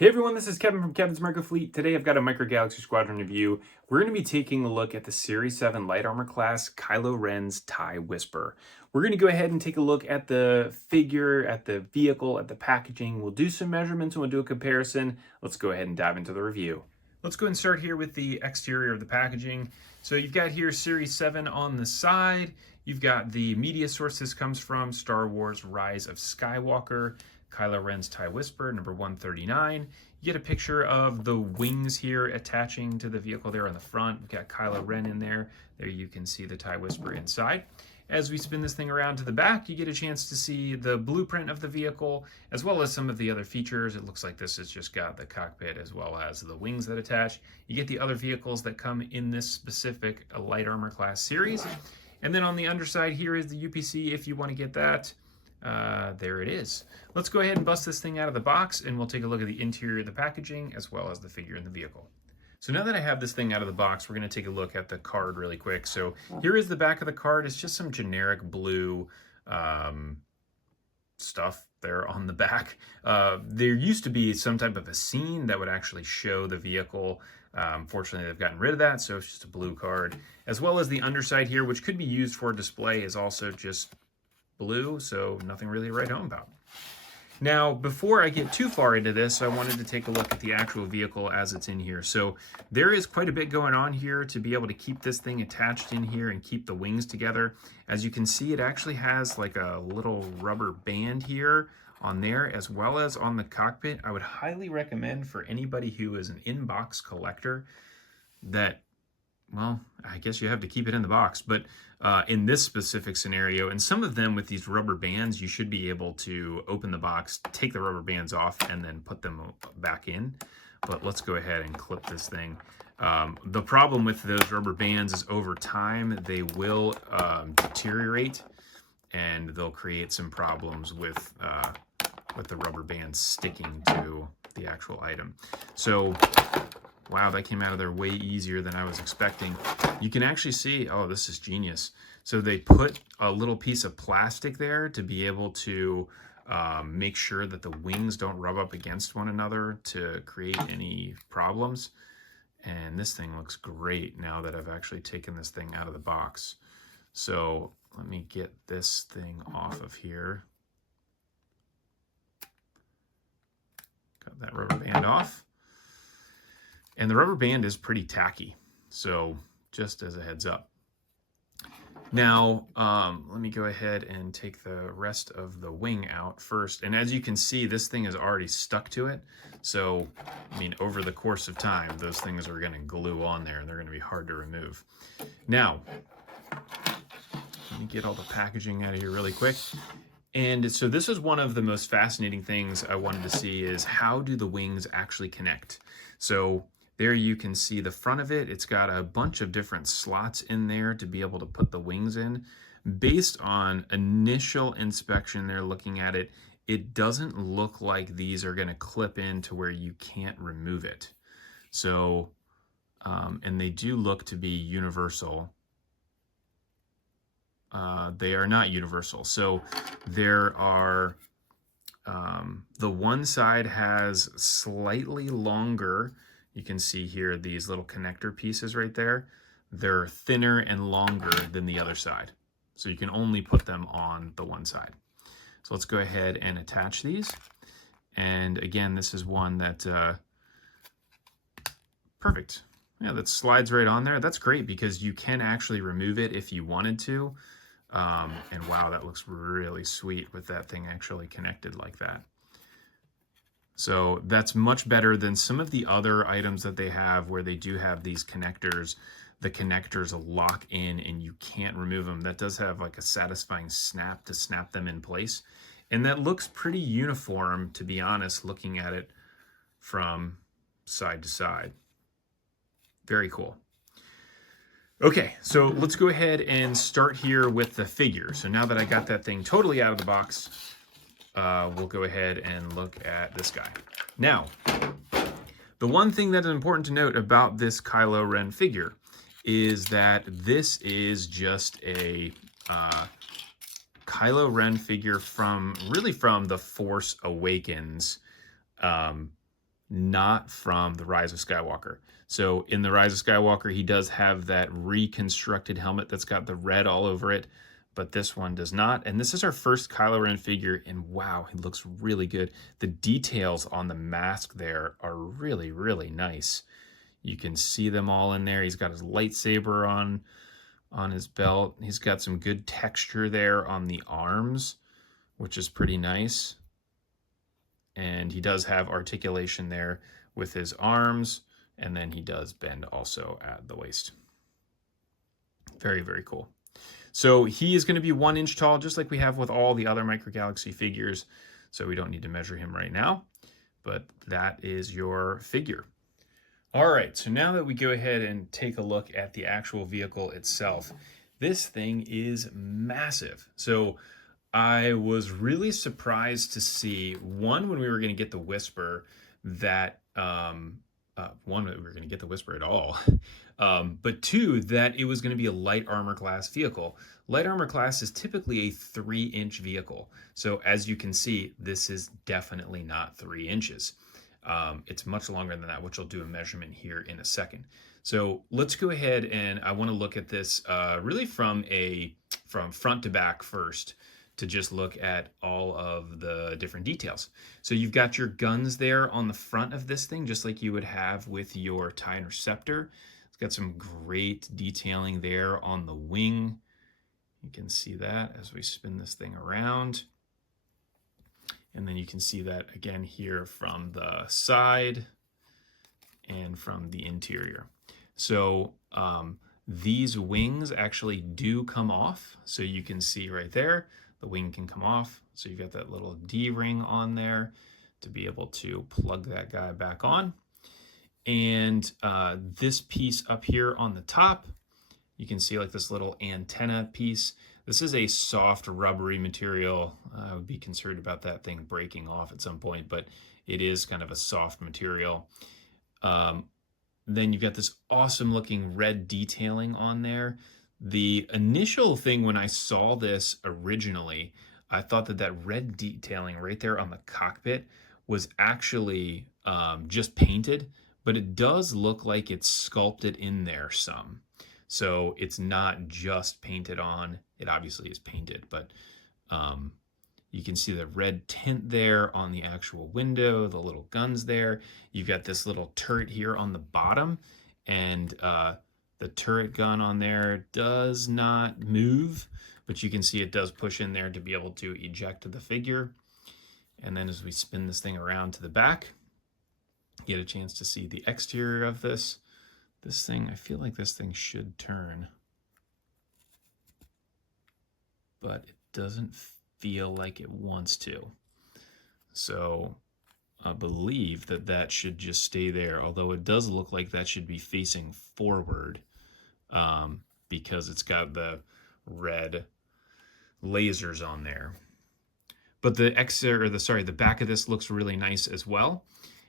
Hey everyone, this is Kevin from Kevin's Micro Fleet. Today I've got a Micro Galaxy Squadron review. We're going to be taking a look at the Series 7 Light Armor class Kylo Ren's TIE Whisper. We're going to go ahead and take a look at the figure, at the vehicle, at the packaging. We'll do some measurements and we'll do a comparison. Let's go ahead and dive into the review. Let's go and start here with the exterior of the packaging. So you've got here Series 7 on the side. You've got the media source this comes from, Star Wars Rise of Skywalker, Kylo Ren's TIE Whisper, number 139. You get a picture of the wings here attaching to the vehicle there on the front. We've got Kylo Ren in there. There you can see the TIE Whisper inside. As we spin this thing around to the back, you get a chance to see the blueprint of the vehicle, as well as some of the other features. It looks like this has just got the cockpit as well as the wings that attach. You get the other vehicles that come in this specific light armor class series. And then on the underside here is the UPC if you want to get that. There it is. Let's go ahead and bust this thing out of the box and we'll take a look at the interior of the packaging as well as the figure in the vehicle. So now that I have this thing out of the box, we're going to take a look at the card really quick. So here is the back of the card. It's just some generic blue stuff there on the back. There used to be some type of a scene that would actually show the vehicle. Fortunately, they've gotten rid of that, so it's just a blue card. As well as the underside here, which could be used for display, is also just blue, so nothing really to write home about. Now, before I get too far into this, I wanted to take a look at the actual vehicle as it's in here. So there is quite a bit going on here to be able to keep this thing attached in here and keep the wings together. As you can see, it actually has like a little rubber band here on there, as well as on the cockpit. I would highly recommend for anybody who is an in-box collector that, well, I guess you have to keep it in the box, but in this specific scenario, and some of them with these rubber bands, you should be able to open the box, take the rubber bands off, and then put them back in. But let's go ahead and clip this thing. The problem with those rubber bands is over time, they will deteriorate, and they'll create some problems with the rubber bands sticking to the actual item. So, wow, that came out of there way easier than I was expecting. You can actually see, oh, this is genius. So they put a little piece of plastic there to be able to make sure that the wings don't rub up against one another to create any problems. And this thing looks great now that I've actually taken this thing out of the box. So let me get this thing off of here. Got that rubber band off. And the rubber band is pretty tacky, so just as a heads up. Now, let me go ahead and take the rest of the wing out first. And as you can see, this thing is already stuck to it. So, I mean, over the course of time, those things are going to glue on there and they're going to be hard to remove. Now, let me get all the packaging out of here really quick. And so this is one of the most fascinating things I wanted to see is how do the wings actually connect? So there you can see the front of it. It's got a bunch of different slots in there to be able to put the wings in. Based on initial inspection there, looking at it, it doesn't look like these are going to clip in to where you can't remove it. So, and they do look to be universal. They are not universal. So there are, the one side has slightly longer. You can see here these little connector pieces right there. They're thinner and longer than the other side. So you can only put them on the one side. So let's go ahead and attach these. And again, this is one that, perfect. Yeah, that slides right on there. That's great because you can actually remove it if you wanted to. And wow, that looks really sweet with that thing actually connected like that. So that's much better than some of the other items that they have where they do have these connectors. The connectors lock in and you can't remove them. That does have like a satisfying snap to snap them in place. And that looks pretty uniform, to be honest, looking at it from side to side. Very cool. Okay, so let's go ahead and start here with the figure. So now that I got that thing totally out of the box, we'll go ahead and look at this guy. Now, the one thing that is important to note about this Kylo Ren figure is that this is just a Kylo Ren figure from The Force Awakens not from the Rise of Skywalker. So in the Rise of Skywalker, he does have that reconstructed helmet that's got the red all over it, but this one does not. And this is our first Kylo Ren figure, and wow, he looks really good. The details on the mask there are really, really nice. You can see them all in there. He's got his lightsaber on his belt. He's got some good texture there on the arms, which is pretty nice. And he does have articulation there with his arms, and then he does bend also at the waist. Very, very cool. So he is going to be 1 inch tall, just like we have with all the other Micro Galaxy figures. So we don't need to measure him right now, but that is your figure. All right, so now that we go ahead and take a look at the actual vehicle itself, this thing is massive. So I was really surprised to see, one, when we were going to get the Whisper, that one, that we were going to get the Whisper at all, but two, that it was going to be a light armor class vehicle. Light armor class is typically a 3-inch vehicle. So as you can see, this is definitely not 3 inches. It's much longer than that, which I'll do a measurement here in a second. So let's go ahead, and I want to look at this really from front to back first, to just look at all of the different details. So you've got your guns there on the front of this thing, just like you would have with your TIE Interceptor. It's got some great detailing there on the wing. You can see that as we spin this thing around. And then you can see that again here from the side and from the interior. So these wings actually do come off. So you can see right there, the wing can come off. So you've got that little D-ring on there to be able to plug that guy back on. And this piece up here on the top, you can see like this little antenna piece. This is a soft rubbery material. I would be concerned about that thing breaking off at some point, but it is kind of a soft material. Then you've got this awesome looking red detailing on there. The initial thing when I saw this originally, I thought that that red detailing right there on the cockpit was actually just painted, but it does look like it's sculpted in there some. So it's not just painted on. It obviously is painted, but you can see the red tint there on the actual window, the little guns there. You've got this little turret here on the bottom, and the turret gun on there does not move, but you can see it does push in there to be able to eject the figure. And then as we spin this thing around to the back, you get a chance to see the exterior of this thing. I feel like this thing should turn, but it doesn't feel like it wants to. So I believe that that should just stay there, although it does look like that should be facing forward because it's got the red lasers on there. But the the back of this looks really nice as well.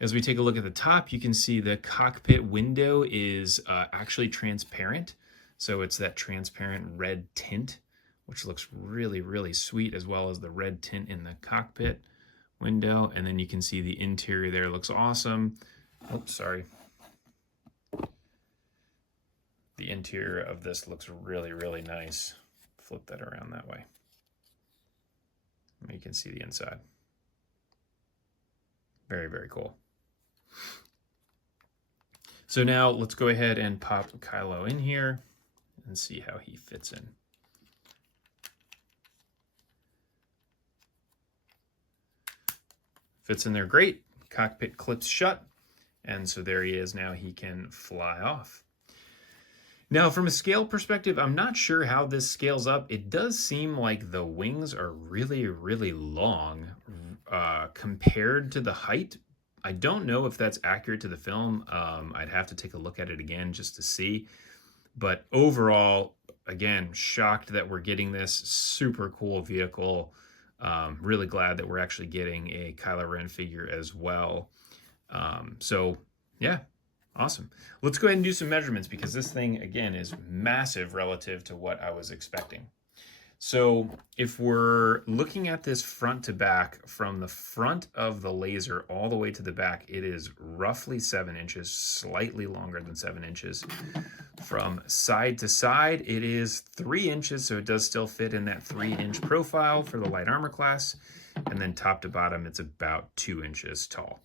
As we take a look at the top, you can see the cockpit window is actually transparent. So it's that transparent red tint, which looks really, really sweet, as well as the red tint in the cockpit window. And then you can see the interior there looks awesome. Oh, sorry. The interior of this looks really, really nice. Flip that around that way. You can see the inside. Very, very cool. So now let's go ahead and pop Kylo in here and see how he fits in. Fits in there great. Cockpit clips shut. And so there he is now. He can fly off. Now, from a scale perspective, I'm not sure how this scales up. It does seem like the wings are really, really long compared to the height. I don't know if that's accurate to the film. I'd have to take a look at it again just to see. But overall, again, shocked that we're getting this super cool vehicle. Really glad that we're actually getting a Kylo Ren figure as well. So, yeah. Awesome. Let's go ahead and do some measurements because this thing, again, is massive relative to what I was expecting. So if we're looking at this front to back, from the front of the laser all the way to the back, it is roughly 7 inches, slightly longer than 7 inches. From side to side, it is 3 inches, so it does still fit in that 3-inch profile for the light armor class. And then top to bottom, it's about 2 inches tall.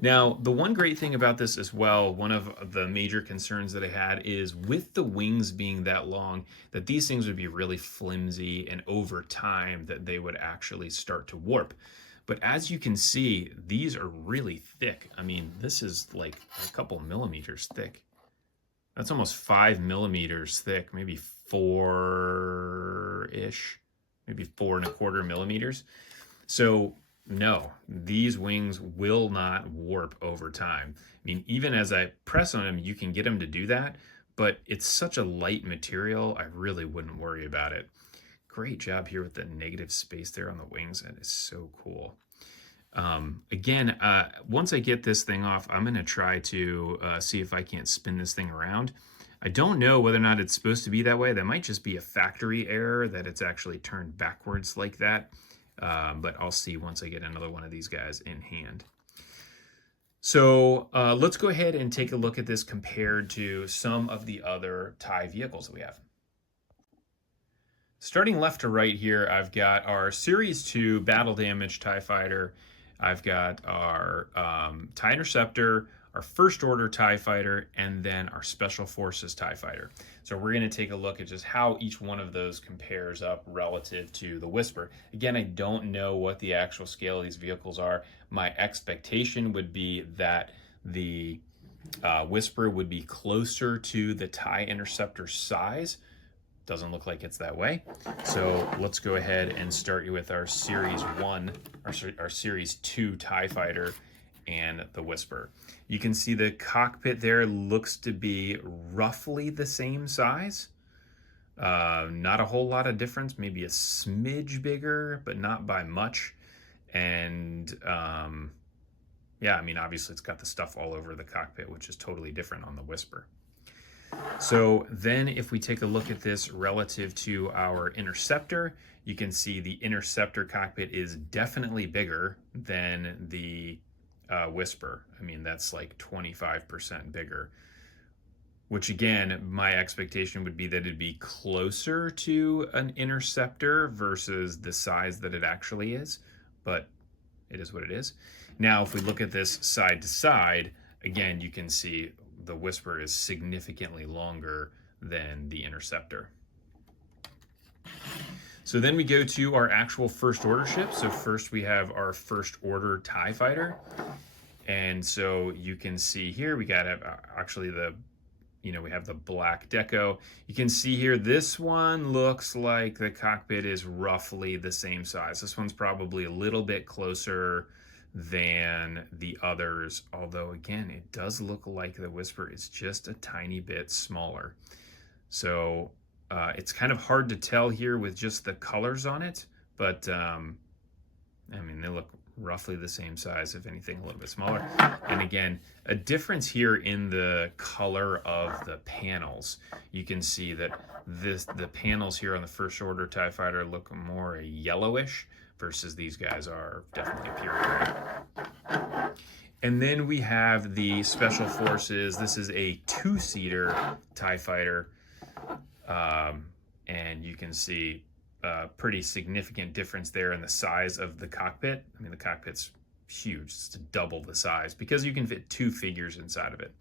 Now, the one great thing about this as well, one of the major concerns that I had is with the wings being that long, that these things would be really flimsy, and over time that they would actually start to warp. But as you can see, these are really thick. I mean, this is like a couple millimeters thick. That's almost 5 millimeters thick, maybe 4-ish, maybe 4¼ millimeters. So no, these wings will not warp over time. I mean, even as I press on them, you can get them to do that, but it's such a light material, I really wouldn't worry about it. Great job here with the negative space there on the wings. That is so cool. Again, once I get this thing off, I'm going to try to see if I can't spin this thing around. I don't know whether or not it's supposed to be that way. That might just be a factory error that it's actually turned backwards like that. But I'll see once I get another one of these guys in hand. So let's go ahead and take a look at this compared to some of the other TIE vehicles that we have. Starting left to right here, I've got our Series 2 battle damage TIE Fighter. I've got our TIE Interceptor, our First Order TIE Fighter, and then our Special Forces TIE Fighter. So we're going to take a look at just how each one of those compares up relative to the Whisper. Again, I don't know what the actual scale of these vehicles are. My expectation would be that the Whisper would be closer to the TIE Interceptor size. Doesn't look like it's that way. So let's go ahead and start you with our Series 1, our Series 2 TIE Fighter and the Whisper. You can see the cockpit there looks to be roughly the same size. Not a whole lot of difference, maybe a smidge bigger, but not by much. And yeah, I mean, obviously it's got the stuff all over the cockpit, which is totally different on the Whisper. So then if we take a look at this relative to our Interceptor, you can see the Interceptor cockpit is definitely bigger than the Whisper. I mean, that's like 25% bigger, which again, my expectation would be that it'd be closer to an Interceptor versus the size that it actually is, but it is what it is. Now, if we look at this side to side, again, you can see the Whisper is significantly longer than the Interceptor. So then we go to our actual First Order ship. So first we have our First Order TIE Fighter. And so you can see here, we got actually we have the black deco. You can see here, this one looks like the cockpit is roughly the same size. This one's probably a little bit closer than the others, although again, it does look like the Whisper is just a tiny bit smaller. So it's kind of hard to tell here with just the colors on it, but I mean, they look roughly the same size, if anything a little bit smaller. And again, a difference here in the color of the panels. You can see that the panels here on the First Order TIE Fighter look more yellowish, versus these guys are definitely pure gray. And then we have the Special Forces. This is a 2-seater TIE Fighter. And you can see a pretty significant difference there in the size of the cockpit. I mean, the cockpit's huge. It's double the size because you can fit 2 figures inside of it.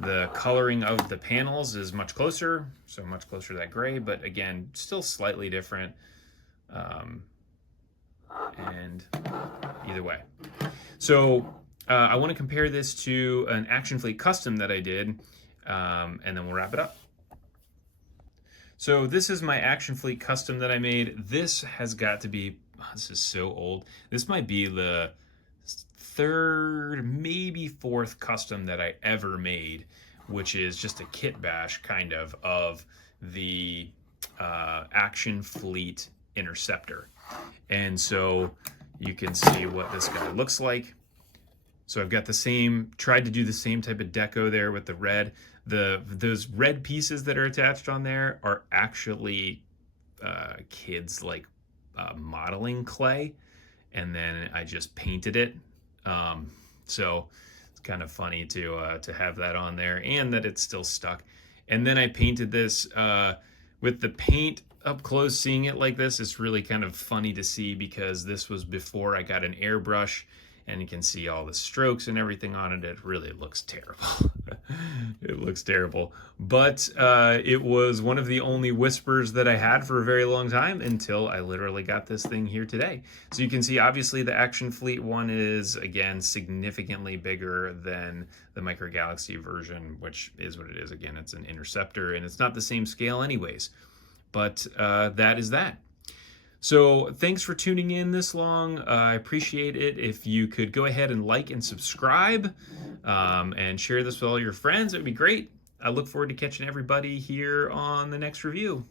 The coloring of the panels is much closer, so much closer to that gray, but again, still slightly different. And either way. So I want to compare this to an Action Fleet custom that I did, and then we'll wrap it up. So this is my Action Fleet custom that I made. This has got to be, this is so old. This might be the 3rd, maybe 4th custom that I ever made, which is just a kit bash kind of the Action Fleet Interceptor. And so you can see what this guy looks like. So I've got the same, tried to do the same type of deco there with the red. Those red pieces that are attached on there are actually kids like modeling clay, and then I just painted it. So it's kind of funny to have that on there, and that it's still stuck. And then I painted this with the paint up close. Seeing it like this, it's really kind of funny to see, because this was before I got an airbrush, and you can see all the strokes and everything on it. It really looks terrible. It looks terrible. But it was one of the only Whispers that I had for a very long time, until I literally got this thing here today. So you can see, obviously, the Action Fleet one is, again, significantly bigger than the Micro Galaxy version, which is what it is. Again, it's an interceptor, and it's not the same scale anyways. But that is that. So thanks for tuning in this long. I appreciate it. If you could go ahead and like and subscribe, and share this with all your friends, it would be great. I look forward to catching everybody here on the next review.